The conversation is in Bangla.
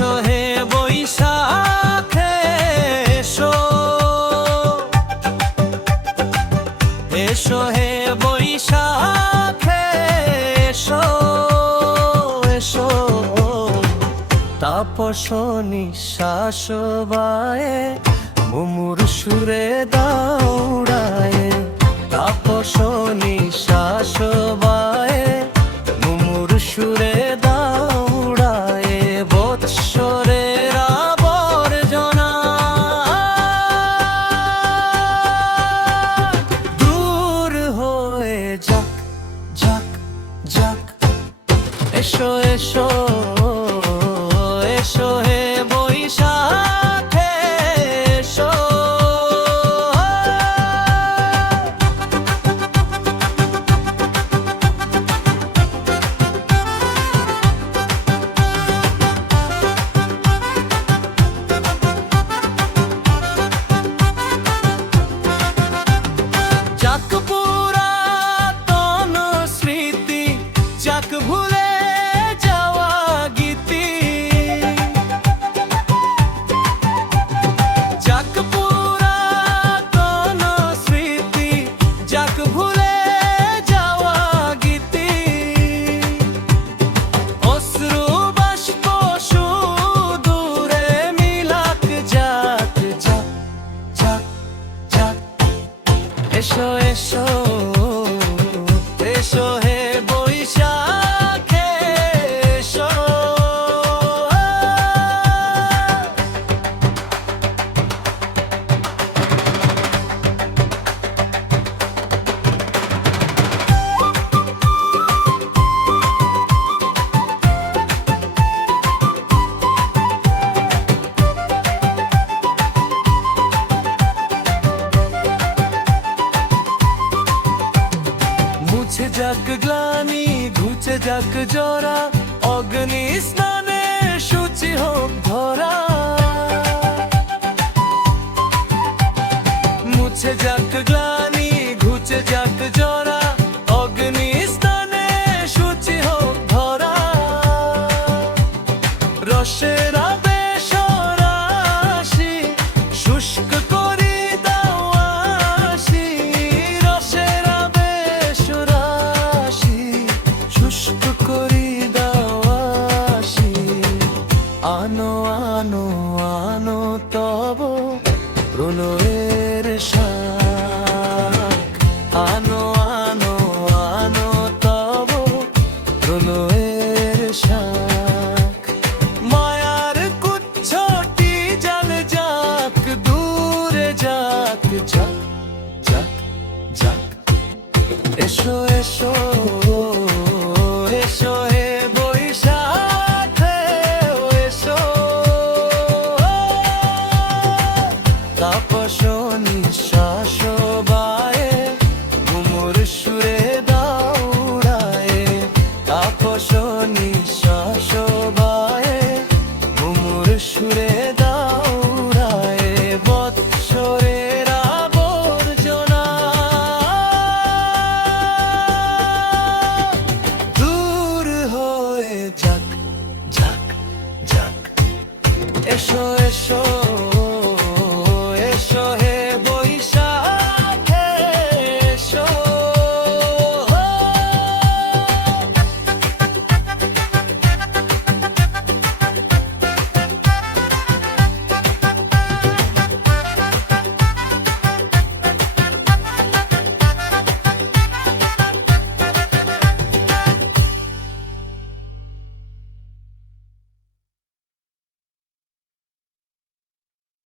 এসো হে বৈশাখ এসো, এসো হে বৈশাখ এসো, এসো তাপস নিঃশ্বাস বায়ে মুমুর সুরে দাউড়ায়, তাপস নিঃশ্বাস বায়ে মুমুর সুরে দাউড়ায়, বৎসরের আবর্জনা দূর হয়ে যাক যাক যাক। এসো এসো এসো হে বৈশাখ এসো। যাক পুরাতন স্মৃতি, যাক ভুলে যাওয়া গীতি, যাক পুরাতন স্মৃতি, যাক ভুলে যাওয়া গীতি, অশ্রু বাষ্প সুদূরে মিলাক যাক যাক যাক যাক। এসো এসো এসো হে বৈশাখ এসো। মুছে যাক গ্লানি, ঘুচে যাক জরা, অগ্নি স্নানে সূচি হোক ধরা। মুছে যাক গ্লানি, ঘুচে যাক জরা, অগ্নি স্নানে সূচি হোক ধরা। রসের আবেশ রাশি শুষ্ক করি দাও আসি, রসের আবেশ রাশি শুষ্ক করি দাও আসি। আনো আনো আনো তব প্রণয়ের শাখ, আনো আনো আনো তব প্রণয়ের শাখ। মায়ার কুচ্ছটি জল যাক দূরে যাক যাক যাক যাক। এসো এসো